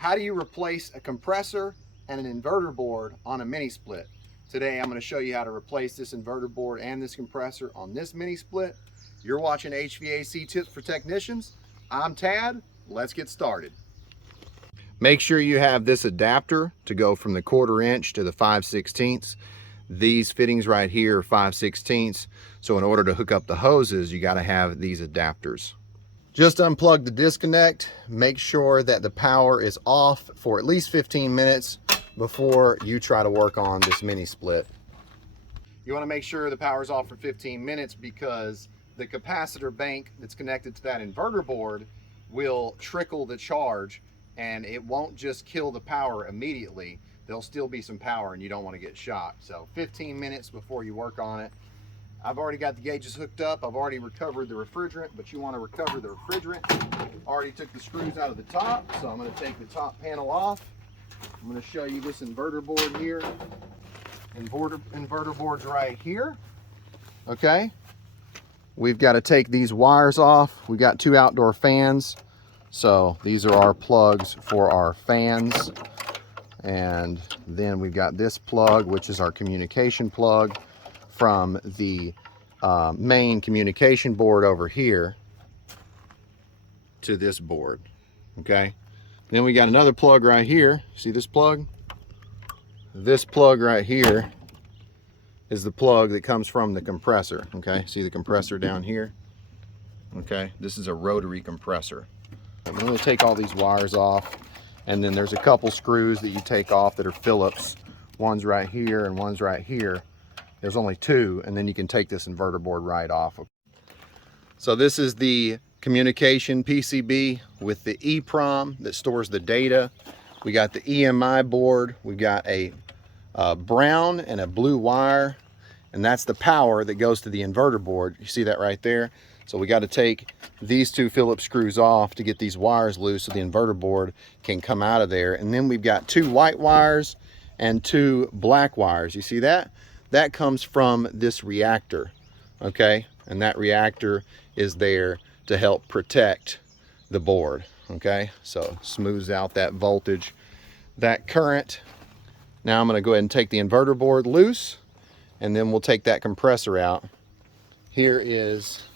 How do you replace a compressor and an inverter board on a mini split? Today I'm going to show you how to replace this inverter board and this compressor on this mini split. You're watching HVAC Tips for Technicians. I'm Tad. Let's get started. Make sure you have this adapter to go from the 1/4 inch to the 5/16. These fittings right here are 5/16. So in order to hook up the hoses, you got to have these adapters. Just unplug the disconnect. Make sure that the power is off for at least 15 minutes before you try to work on this mini split. You want to make sure the power is off for 15 minutes because the capacitor bank that's connected to that inverter board will trickle the charge, and it won't just kill the power immediately. There'll still be some power and you don't want to get shocked. So 15 minutes before you work on it. I've already got the gauges hooked up. I've already recovered the refrigerant, but you want to recover the refrigerant. Already took the screws out of the top, so I'm going to take the top panel off. I'm going to show you this inverter board here. Inverter board's right here. Okay. We've got to take these wires off. We've got 2 outdoor fans. So these are our plugs for our fans. And then we've got this plug, which is our communication plug from the main communication board over here to this board. Okay. Then we got another plug right here. See this plug? This plug right here is the plug that comes from the compressor. Okay. See the compressor down here? Okay. This is a rotary compressor. I'm going to take all these wires off, and then there's a couple screws that you take off that are Phillips. One's right here and one's right here. There's only 2, and then you can take this inverter board right off. So this is the communication PCB with the EEPROM that stores the data. We got the EMI board. We got a brown and a blue wire, and that's the power that goes to the inverter board. You see that right there? So we got to take these 2 Phillips screws off to get these wires loose so the inverter board can come out of there. And then we've got 2 white wires and 2 black wires. You see that? That comes from this reactor, okay? And that reactor is there to help protect the board, okay? So smooths out that voltage, that current. Now I'm gonna go ahead and take the inverter board loose, and then we'll take that compressor out. Here is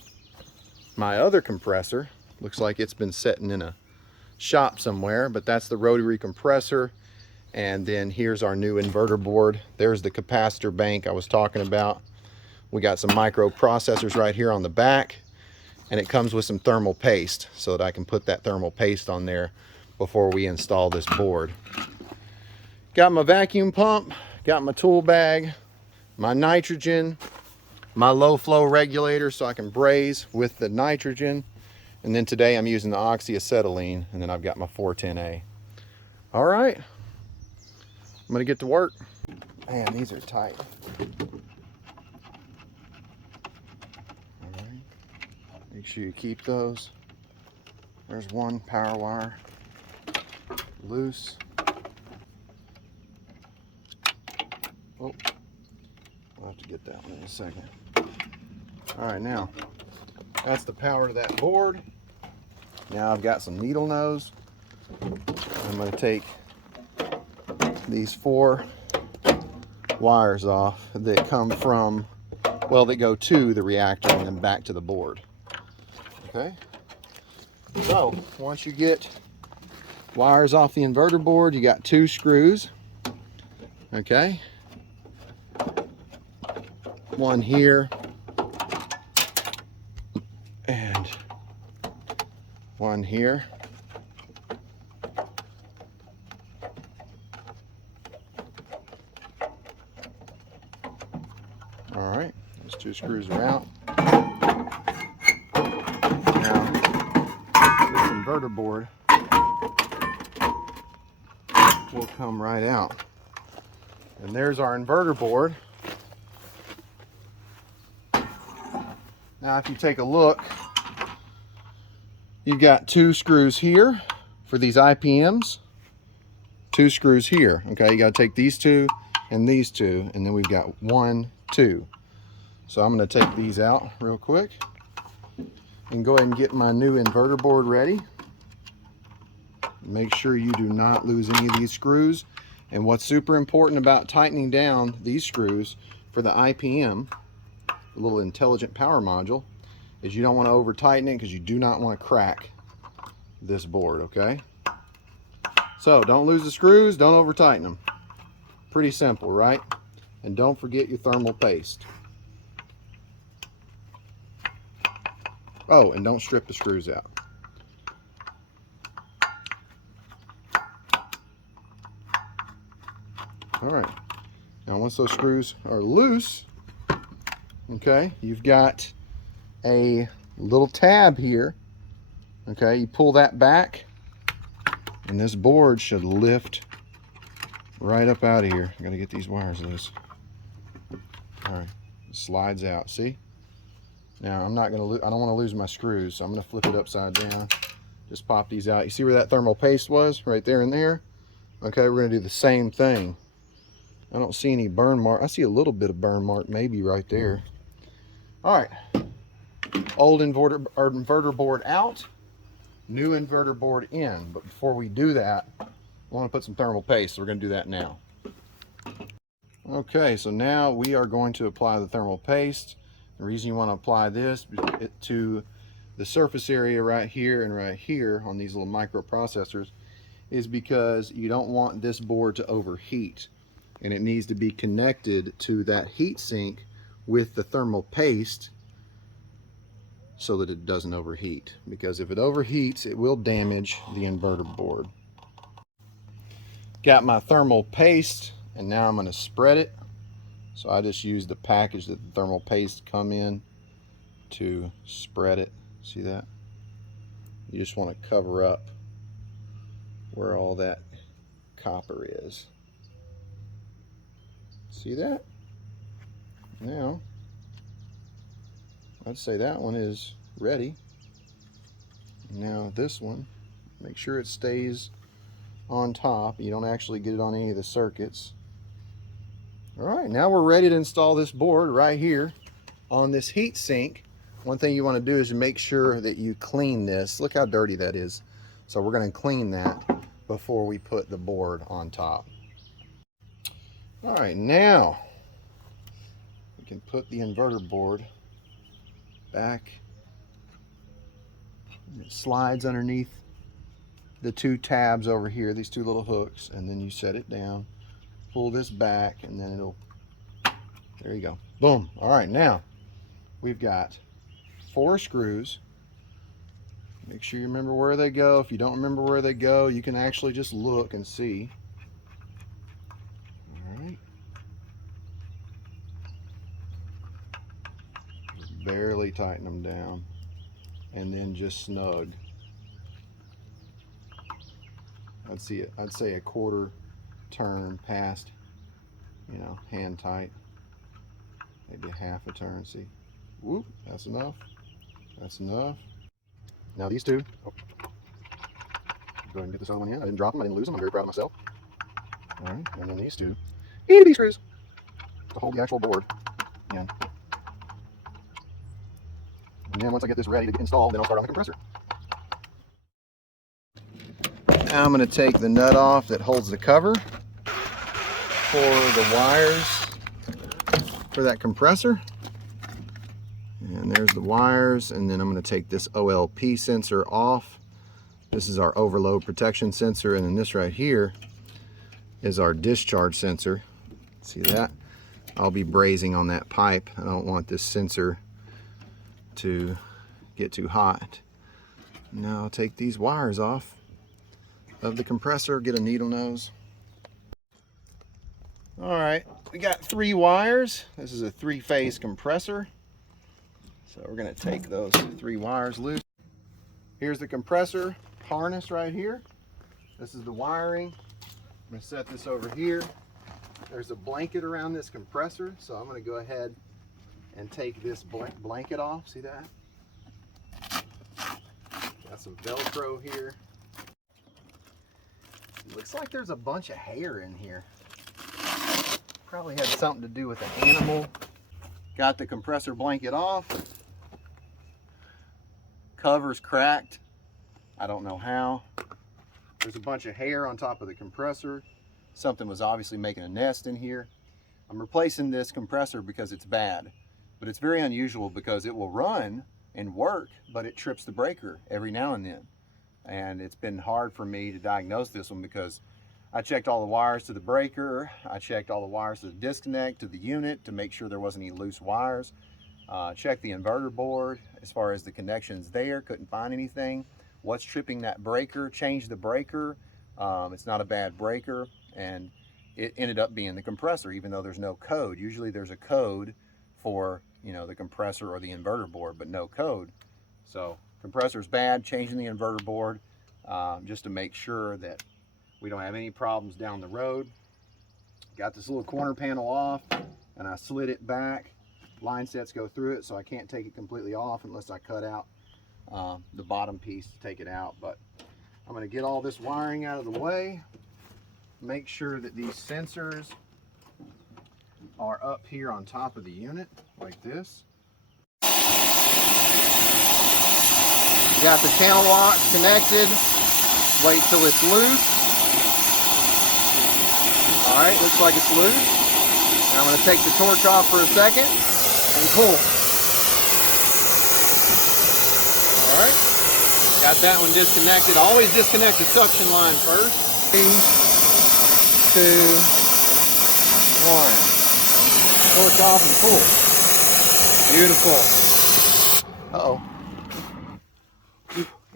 my other compressor. Looks like it's been sitting in a shop somewhere, but that's the rotary compressor. And then here's our new inverter board. There's the capacitor bank I was talking about. We got some microprocessors right here on the back, and it comes with some thermal paste so that I can put that thermal paste on there before we install this board. Got my vacuum pump, got my tool bag, my nitrogen, my low flow regulator so I can braze with the nitrogen. And then today I'm using the oxyacetylene, and then I've got my 410A. All right. I'm gonna get to work. Man, these are tight. All right. Make sure you keep those. There's one power wire loose. Oh, I'll have to get that one in a second. All right, now that's the power to that board. Now I've got some needle nose. I'm gonna take these 4 wires off that come from, well, that go to the reactor and then back to the board. Okay, so once you get wires off the inverter board, you got 2 screws. Okay, one here and one here. All right, those 2 screws are out. Now, this inverter board will come right out. And there's our inverter board. Now, if you take a look, you've got 2 screws here for these IPMs, 2 screws here. Okay, you got to take these 2 and these 2, and then we've got 1, 2. So I'm going to take these out real quick and go ahead and get my new inverter board ready. Make sure you do not lose any of these screws. And what's super important about tightening down these screws for the IPM, the little intelligent power module, is you don't want to over tighten it because you do not want to crack this board, okay? So don't lose the screws, don't over tighten them. Pretty simple, right? And don't forget your thermal paste. Oh, and don't strip the screws out. All right, now once those screws are loose, okay, you've got a little tab here, okay, you pull that back and this board should lift right up out of here. I gotta get these wires loose. All right, it slides out, see? Now I don't want to lose my screws, so I'm gonna flip it upside down. Just pop these out. You see where that thermal paste was? Right there and there. Okay, we're gonna do the same thing. I don't see any burn mark. I see a little bit of burn mark maybe right there. All right, old inverter board out, new inverter board in. But before we do that, I want to put some thermal paste, so we're going to do that now. Okay, so now we are going to apply the thermal paste. The reason you want to apply this to the surface area right here and right here on these little microprocessors is because you don't want this board to overheat. And it needs to be connected to that heat sink with the thermal paste so that it doesn't overheat. Because if it overheats, it will damage the inverter board. Got my thermal paste, and now I'm going to spread it. So I just use the package that the thermal paste come in to spread it. See that? You just want to cover up where all that copper is. See that? Now, I'd say that one is ready. Now this one, make sure it stays on top. You don't actually get it on any of the circuits. All right, now we're ready to install this board right here on this heat sink. One thing you want to do is make sure that you clean this. Look how dirty that is. So we're going to clean that before we put the board on top. All right, now we can put the inverter board back. It slides underneath the two tabs over here, these two little hooks, and then you set it down, pull this back, and then it'll, there you go, boom. All right, now we've got 4 screws. Make sure you remember where they go. If you don't remember where they go, you can actually just look and see. Barely tighten them down, and then just snug. I'd say a quarter turn past, you know, hand tight. Maybe a half a turn. See, whoop, that's enough. That's enough. Now these two. Oh. Go ahead and get this other one in. I didn't drop them. I didn't lose them. I'm very proud of myself. All right, and then these two itty bitty screws to hold the actual board in. And then once I get this ready to get installed, then I'll start on the compressor. Now I'm going to take the nut off that holds the cover for the wires for that compressor. And there's the wires, and then I'm going to take this OLP sensor off. This is our overload protection sensor, and then this right here is our discharge sensor. See that? I'll be brazing on that pipe. I don't want this sensor to get too hot. Now I'll take these wires off of the compressor, get a needle nose. All right, we got 3 wires. This is a 3-phase compressor. So we're gonna take those 3 wires loose. Here's the compressor harness right here. This is the wiring. I'm gonna set this over here. There's a blanket around this compressor, so I'm gonna go ahead and take this blanket off. See that? Got some Velcro here. Looks like there's a bunch of hair in here. Probably had something to do with an animal. Got the compressor blanket off. Cover's cracked. I don't know how. There's a bunch of hair on top of the compressor. Something was obviously making a nest in here. I'm replacing this compressor because it's bad, but it's very unusual because it will run and work, but it trips the breaker every now and then. And it's been hard for me to diagnose this one because I checked all the wires to the breaker. I checked all the wires to the disconnect, to the unit to make sure there wasn't any loose wires. Checked the inverter board as far as the connections there, couldn't find anything. What's tripping that breaker? Changed the breaker. It's not a bad breaker, and it ended up being the compressor, even though there's no code. Usually there's a code for, you know, the compressor or the inverter board, but no code. So compressor's bad, changing the inverter board just to make sure that we don't have any problems down the road. Got this little corner panel off, and I slid it back. Line sets go through it, so I can't take it completely off unless I cut out the bottom piece to take it out. But I'm going to get all this wiring out of the way, make sure that these sensors are up here on top of the unit like this. Got the channel locks connected. Wait till it's loose. All right, looks like it's loose. Now I'm going to take the torch off for a second and pull. All right, got that one disconnected. Always disconnect the suction line first. 3, 2, 1. Torch off and pull. Beautiful. Uh-oh.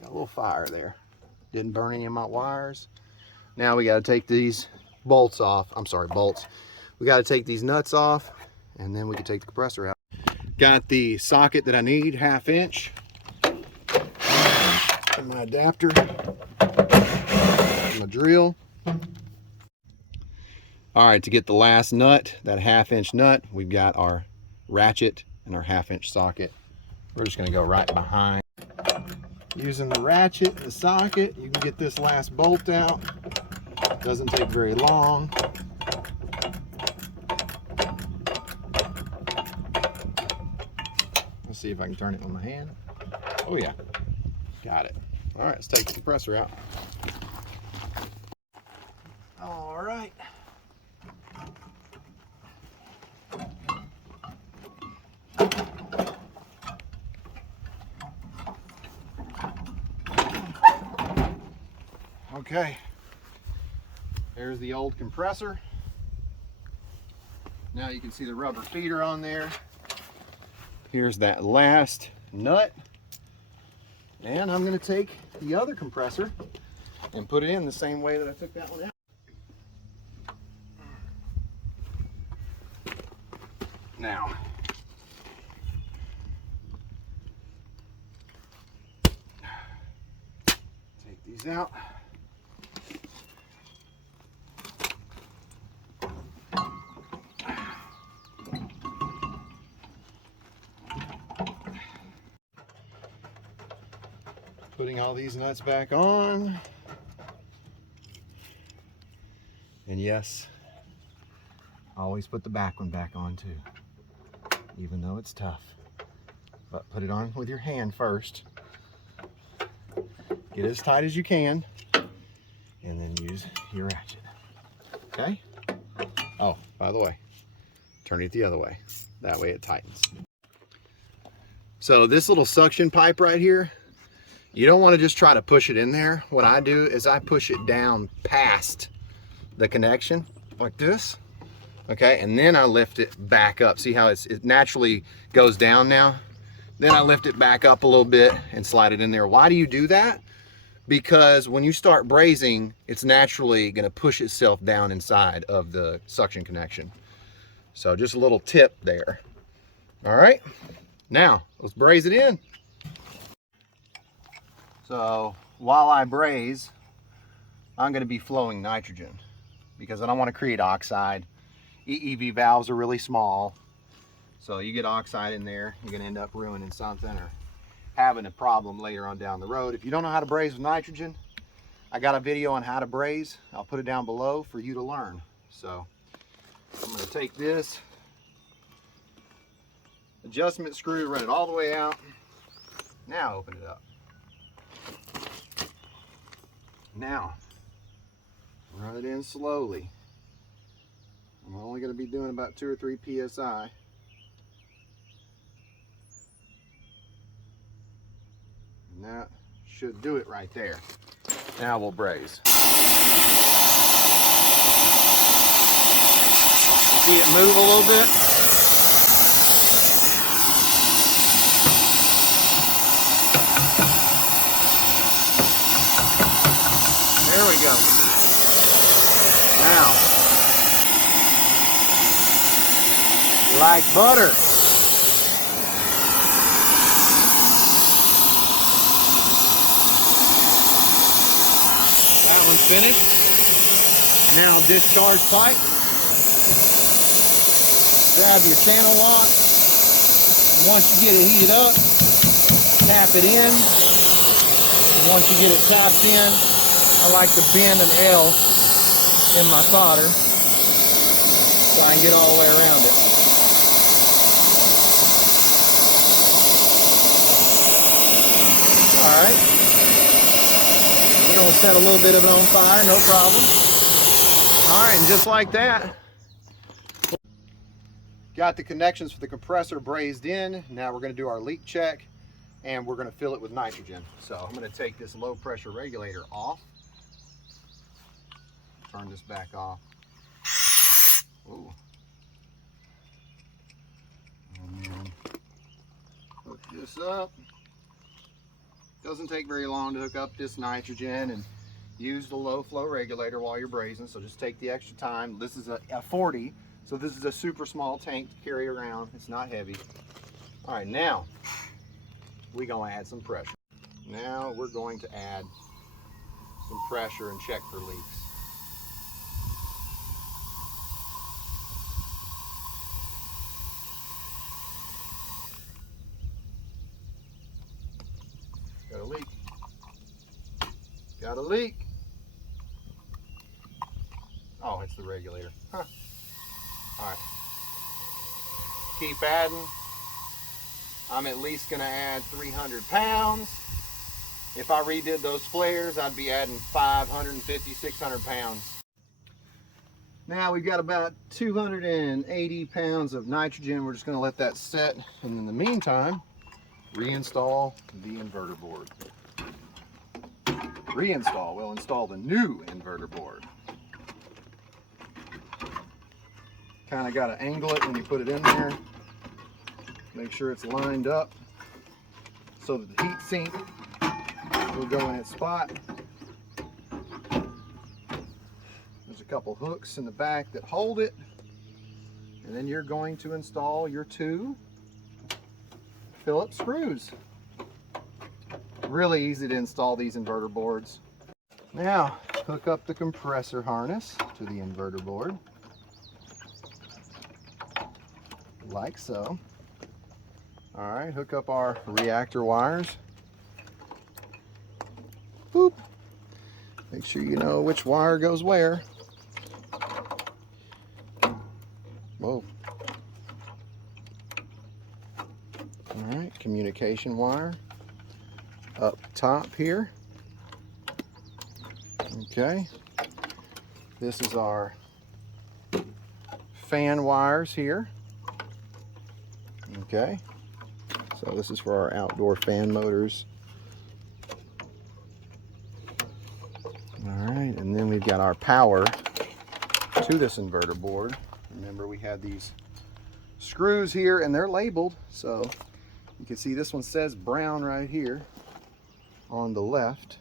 Got a little fire there. Didn't burn any of my wires. Now we got to take these bolts off. I'm sorry, bolts. We got to take these nuts off, and then we can take the compressor out. Got the socket that I need, 1/2 inch. And my adapter. And my drill. All right, to get the last nut, that 1/2 inch nut, we've got our ratchet and our 1/2 inch socket. We're just gonna go right behind. Using the ratchet, the socket, you can get this last bolt out. Doesn't take very long. Let's see if I can turn it on my hand. Oh yeah, got it. All right, let's take the compressor out. All right. Okay, there's the old compressor. Now you can see the rubber feeder on there. Here's that last nut. And I'm going to take the other compressor and put it in the same way that I took that one out. Now, take these out. Putting all these nuts back on. And yes, always put the back one back on too, even though it's tough. But put it on with your hand first. Get as tight as you can, and then use your ratchet. Okay? Oh, by the way, turn it the other way. That way it tightens. So this little suction pipe right here, you don't want to just try to push it in there. What I do is I push it down past the connection like this. Okay, and then I lift it back up. See how it naturally goes down now? Then I lift it back up a little bit and slide it in there. Why do you do that? Because when you start brazing, it's naturally going to push itself down inside of the suction connection. So just a little tip there. All right, now let's braze it in. So while I braze, I'm going to be flowing nitrogen because I don't want to create oxide. EEV valves are really small, so you get oxide in there, you're going to end up ruining something or having a problem later on down the road. If you don't know how to braze with nitrogen, I got a video on how to braze. I'll put it down below for you to learn. So I'm going to take this adjustment screw, run it all the way out. Now open it up. Now it in slowly. I'm only going to be doing about 2 or 3 psi. And that should do it right there. Now we'll braze. See it move a little bit? There we go. Now, like butter. That one's finished. Now discharge pipe. Grab your channel lock. And once you get it heated up, tap it in. And once you get it tapped in, I like to bend an L in my solder so I can get all the way around it. All right. We're going to set a little bit of it on fire, no problem. All right, and just like that, got the connections for the compressor brazed in. Now we're going to do our leak check, and we're going to fill it with nitrogen. So I'm going to take this low pressure regulator off. Turn this back off. Ooh. And then hook this up. Doesn't take very long to hook up this nitrogen and use the low flow regulator while you're brazing, so just take the extra time. This is a 40, so this is a super small tank to carry around. It's not heavy. All right, now we're going to add some pressure. Now we're going to add some pressure and check for leaks. Got a leak. Got a leak. Oh, it's the regulator. Huh. All right. Keep adding. I'm at least going to add 300 pounds. If I redid those flares, I'd be adding 550, 600 pounds. Now we've got about 280 pounds of nitrogen. We're just going to let that set. And in the meantime, reinstall the inverter board. Reinstall, we'll install the new inverter board. Kind of got to angle it when you put it in there. Make sure it's lined up so that the heat sink will go in its spot. There's a couple hooks in the back that hold it. And then you're going to install your 2 Phillips screws. Really easy to install these inverter boards. Now, hook up the compressor harness to the inverter board. Like so. All right, hook up our reactor wires. Boop. Make sure you know which wire goes where. Whoa. All right, communication wire up top here. Okay. This is our fan wires here. Okay. So this is for our outdoor fan motors. All right, and then we've got our power to this inverter board. Remember, we had these screws here and they're labeled, so you can see this one says brown right here on the left.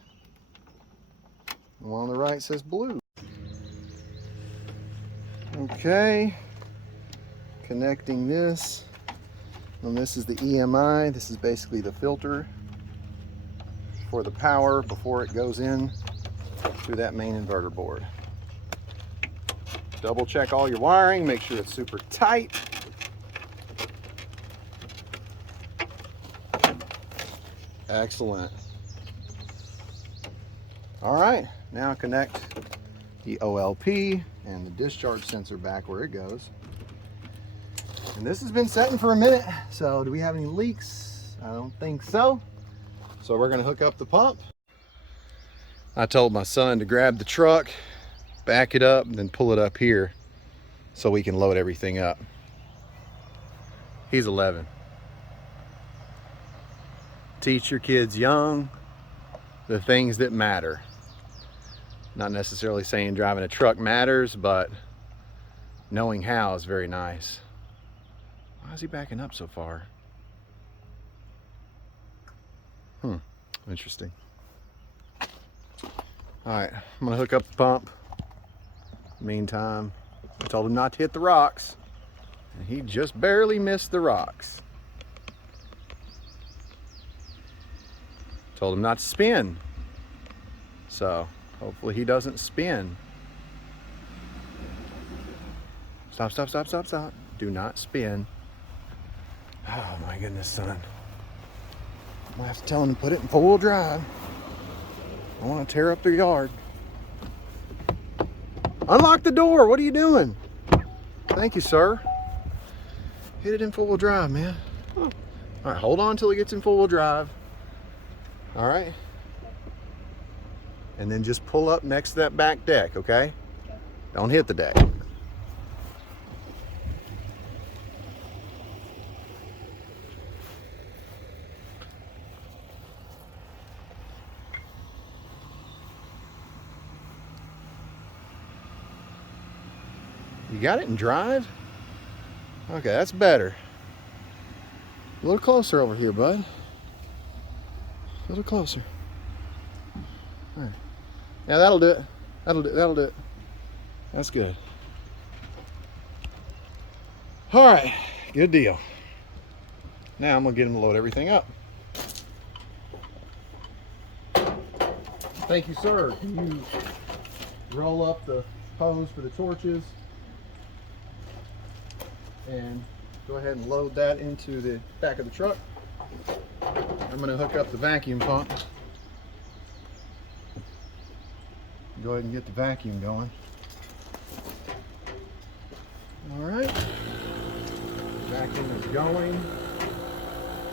The one on the right says blue. Okay, connecting this. And this is the EMI. This is basically the filter for the power before it goes in to that main inverter board. Double check all your wiring, make sure it's super tight. Excellent. All right, now connect the OLP and the discharge sensor back where it goes. And this has been setting for a minute, so do we have any leaks? I don't think so. So we're gonna hook up the pump. I told my son to grab the truck, back it up, and then pull it up here so we can load everything up. He's 11. Teach your kids young the things that matter. Not necessarily saying driving a truck matters, but knowing how is very nice. Why is he backing up so far? Interesting. All right, I'm gonna hook up the pump. Meantime, I told him not to hit the rocks, and he just barely missed the rocks. Told him not to spin, so hopefully he doesn't spin. Stop, stop, stop, stop, stop. Do not spin. Oh my goodness, son. I'm gonna have to tell him to put it in 4-wheel drive. I want to tear up their yard. Unlock the door. What are you doing? Thank you, sir. Hit it in 4-wheel drive, man. All right, hold on until it gets in 4-wheel drive. All right. And then just pull up next to that back deck, okay? Don't hit the deck. You got it in drive? Okay, that's better. A little closer over here, bud. A little closer. All right. Yeah, that'll do it. That'll do it. That's good. All right, good deal. Now I'm gonna get him to load everything up. Thank you, sir. Can you roll up the hose for the torches and go ahead and load that into the back of the truck? I'm going to hook up the vacuum pump. Go ahead and get the vacuum going. All right. Vacuum is going.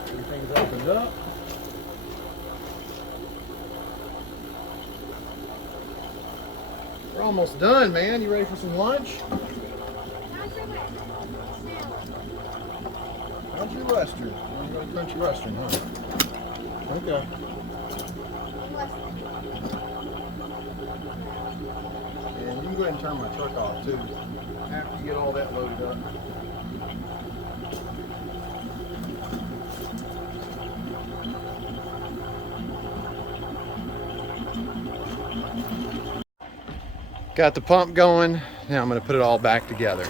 Everything's opened up. We're almost done, man. You ready for some lunch? Country Western. I'm going to Country Western, huh? Okay. And you can go ahead and turn my truck off too, after you get all that loaded up. Got the pump going. Now I'm going to put it all back together.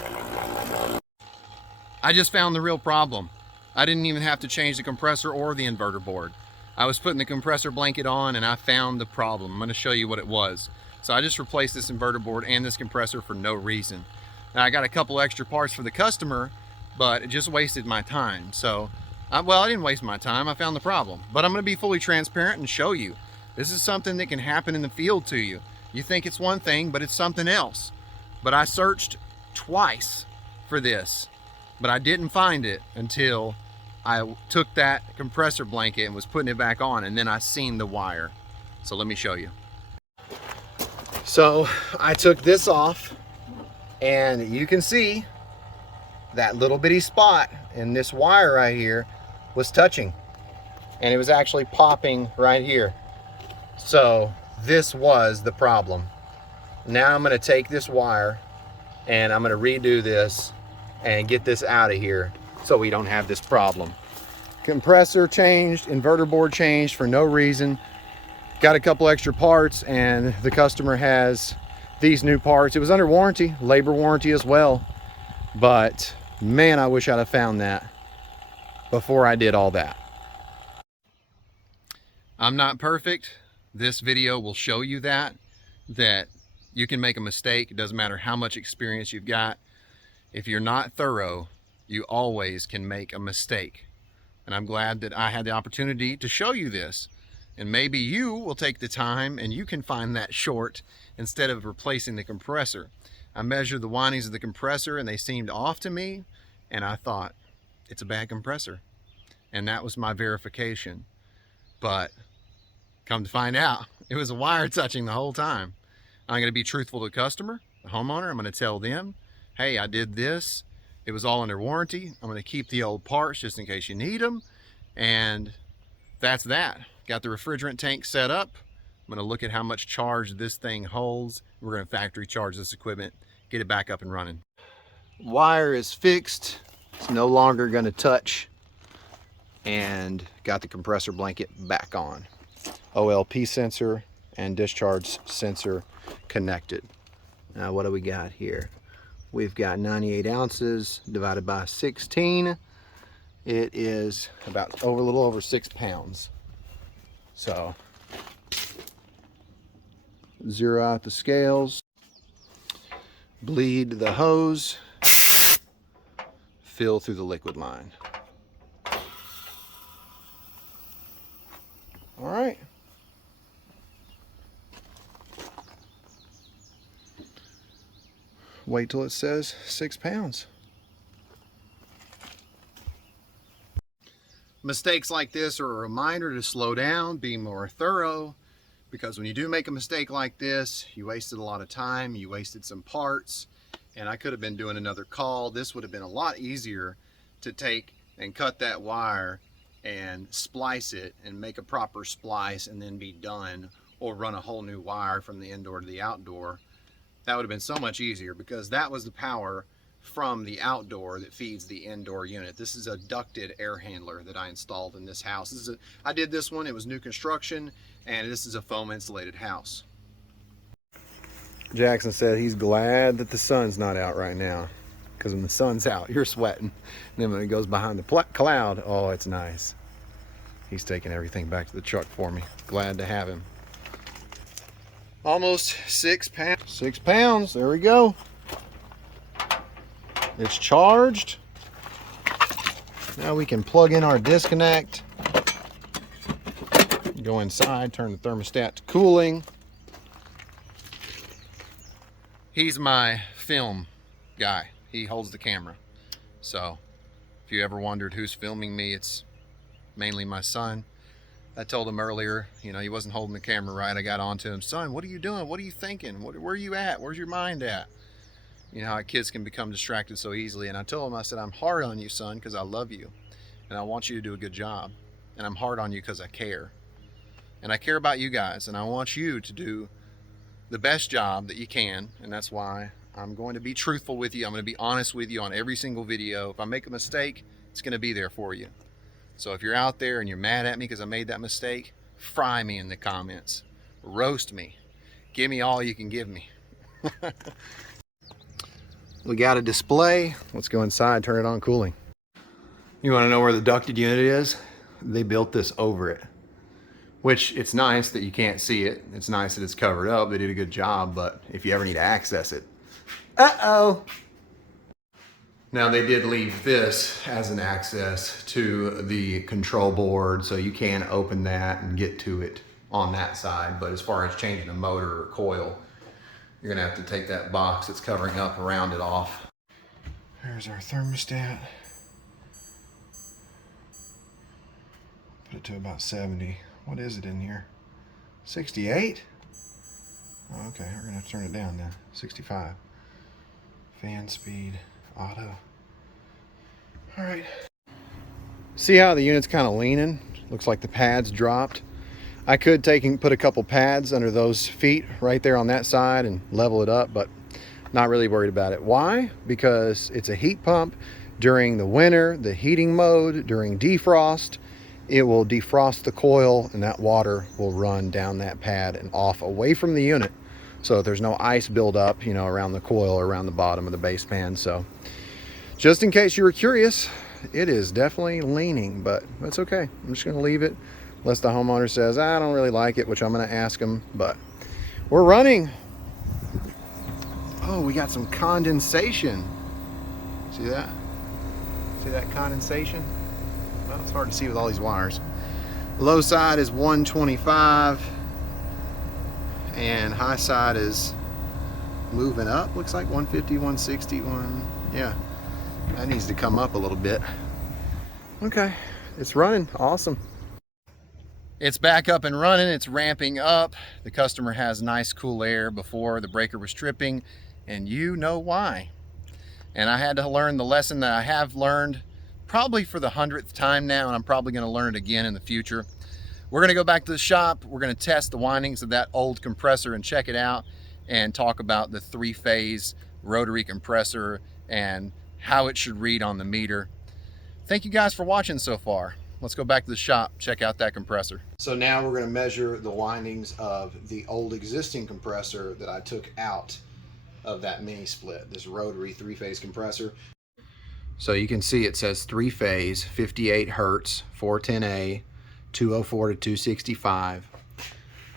I just found the real problem. I didn't even have to change the compressor or the inverter board. I was putting the compressor blanket on and I found the problem. I'm going to show you what it was. So I just replaced this inverter board and this compressor for no reason. Now I got a couple extra parts for the customer, but it just wasted my time. So, well, I didn't waste my time. I found the problem. But I'm going to be fully transparent and show you. This is something that can happen in the field to you. You think it's one thing, but it's something else. But I searched twice for this, but I didn't find it until I took that compressor blanket and was putting it back on, and then I seen the wire. So let me show you. So I took this off, and you can see that little bitty spot in this wire right here was touching, and it was actually popping right here. So this was the problem. Now I'm going to take this wire and I'm going to redo this and get this out of here so we don't have this problem. Compressor changed, inverter board changed for no reason. Got a couple extra parts, and the customer has these new parts. It was under warranty, labor warranty as well. But man, I wish I'd have found that before I did all that. I'm not perfect. This video will show you that you can make a mistake. It doesn't matter how much experience you've got. If you're not thorough, you always can make a mistake. And I'm glad that I had the opportunity to show you this. And maybe you will take the time and you can find that short instead of replacing the compressor. I measured the windings of the compressor and they seemed off to me, and I thought, it's a bad compressor. And that was my verification. But come to find out, it was a wire touching the whole time. I'm going to be truthful to the customer, the homeowner. I'm going to tell them, hey, I did this. It was all under warranty. I'm going to keep the old parts just in case you need them. And that's that. Got the refrigerant tank set up. I'm going to look at how much charge this thing holds. We're going to factory charge this equipment, get it back up and running. Wire is fixed. It's no longer going to touch. And got the compressor blanket back on. OLP sensor and discharge sensor connected. Now what do we got here? We've got 98 ounces divided by 16. It is about a little over 6 pounds. So zero out the scales, bleed the hose, fill through the liquid line. All right. Wait till it says 6 pounds. Mistakes like this are a reminder to slow down, be more thorough, because when you do make a mistake like this, you wasted a lot of time, you wasted some parts, and I could have been doing another call. This would have been a lot easier to take and cut that wire and splice it and make a proper splice and then be done, or run a whole new wire from the indoor to the outdoor. That would have been so much easier, because that was the power from the outdoor that feeds the indoor unit. This is a ducted air handler that I installed in this house. I did this one, it was new construction, and this is a foam insulated house. Jackson said he's glad that the sun's not out right now, because when the sun's out, you're sweating. And then when it goes behind the cloud, oh, it's nice. He's taking everything back to the truck for me. Glad to have him. Almost 6 pounds. 6 pounds, there we go. It's charged. Now we can plug in our disconnect. Go inside, turn the thermostat to cooling. He's my film guy. He holds the camera. So if you ever wondered who's filming me, it's mainly my son. I told him earlier, you know, he wasn't holding the camera right. I got on to him, son, what are you doing? What are you thinking? Where are you at? Where's your mind at? You know how kids can become distracted so easily. And I told him, I said, I'm hard on you, son, because I love you. And I want you to do a good job. And I'm hard on you because I care. And I care about you guys. And I want you to do the best job that you can. And that's why I'm going to be truthful with you. I'm going to be honest with you on every single video. If I make a mistake, it's going to be there for you. So if you're out there and you're mad at me because I made that mistake, fry me in the comments. Roast me. Give me all you can give me. We got a display. Let's go inside, turn it on cooling. You want to know where the ducted unit is? They built this over it, which it's nice that you can't see it. It's nice that it's covered up. They did a good job, but if you ever need to access it, uh-oh. Now they did leave this as an access to the control board, so you can open that and get to it on that side. But as far as changing a motor or coil, you're gonna have to take that box that's covering up around it off. There's our thermostat. Put it to about 70. What is it in here? 68? Oh, okay, we're gonna have to turn it down now. 65. Fan speed, auto. All right. See how the unit's kind of leaning? Looks like the pads dropped. I could take and put a couple pads under those feet right there on that side and level it up, but not really worried about it. Why? Because it's a heat pump. During the winter, the heating mode, during defrost, it will defrost the coil and that water will run down that pad and off away from the unit. So there's no ice buildup, you know, around the coil or around the bottom of the base pan. So just in case you were curious, it is definitely leaning, but that's okay. I'm just gonna leave it unless the homeowner says, I don't really like it, which I'm gonna ask him, but we're running. Oh, we got some condensation. See that? See that condensation? Well, it's hard to see with all these wires. Low side is 125 and high side is moving up. Looks like 150, 160, yeah. That needs to come up a little bit. Okay, it's running, awesome. It's back up and running, it's ramping up. The customer has nice cool air. Before the breaker was tripping, and you know why. And I had to learn the lesson that I have learned probably for the 100th time now, and I'm probably gonna learn it again in the future. We're gonna go back to the shop, we're gonna test the windings of that old compressor and check it out, and talk about the 3-phase rotary compressor and how it should read on the meter. Thank you guys for watching so far. Let's go back to the shop, check out that compressor. So now we're going to measure the windings of the old existing compressor that I took out of that mini split, this rotary 3-phase compressor. So you can see it says 3-phase, 58 Hertz, 410A, 204 to 265.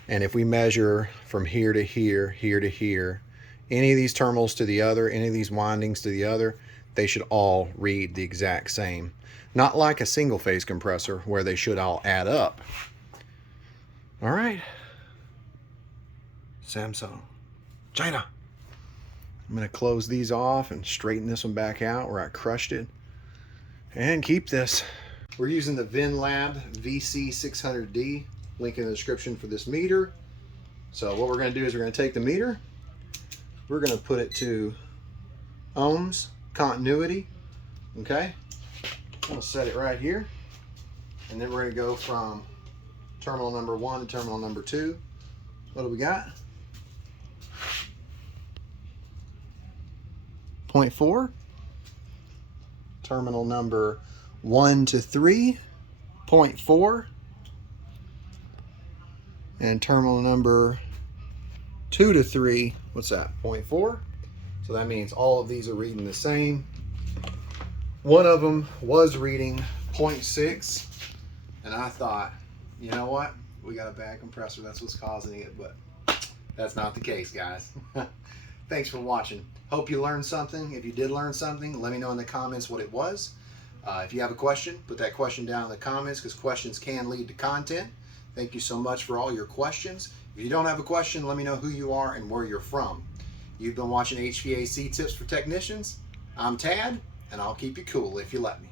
And if we measure from here to here, here to here, any of these terminals to the other, any of these windings to the other, they should all read the exact same. Not like a single phase compressor where they should all add up. All right. Samsung. China. I'm going to close these off and straighten this one back out where I crushed it. And keep this. We're using the VENLAB VC600D. Link in the description for this meter. So what we're going to do is we're going to take the meter. We're going to put it to ohms, continuity. Okay. I'm going to set it right here, and then we're going to go from terminal number 1 to terminal number 2. What do we got? 0.4. Terminal number 1 to 3, 0.4. And terminal number 2 to 3, what's that? 0.4. So that means all of these are reading the same. One of them was reading 0.6, and I thought, you know what? We got a bad compressor. That's what's causing it, but that's not the case, guys. Thanks for watching. Hope you learned something. If you did learn something, let me know in the comments what it was. If you have a question, put that question down in the comments, because questions can lead to content. Thank you so much for all your questions. If you don't have a question, let me know who you are and where you're from. You've been watching HVAC Tips for Technicians. I'm Tad, and I'll keep you cool if you let me.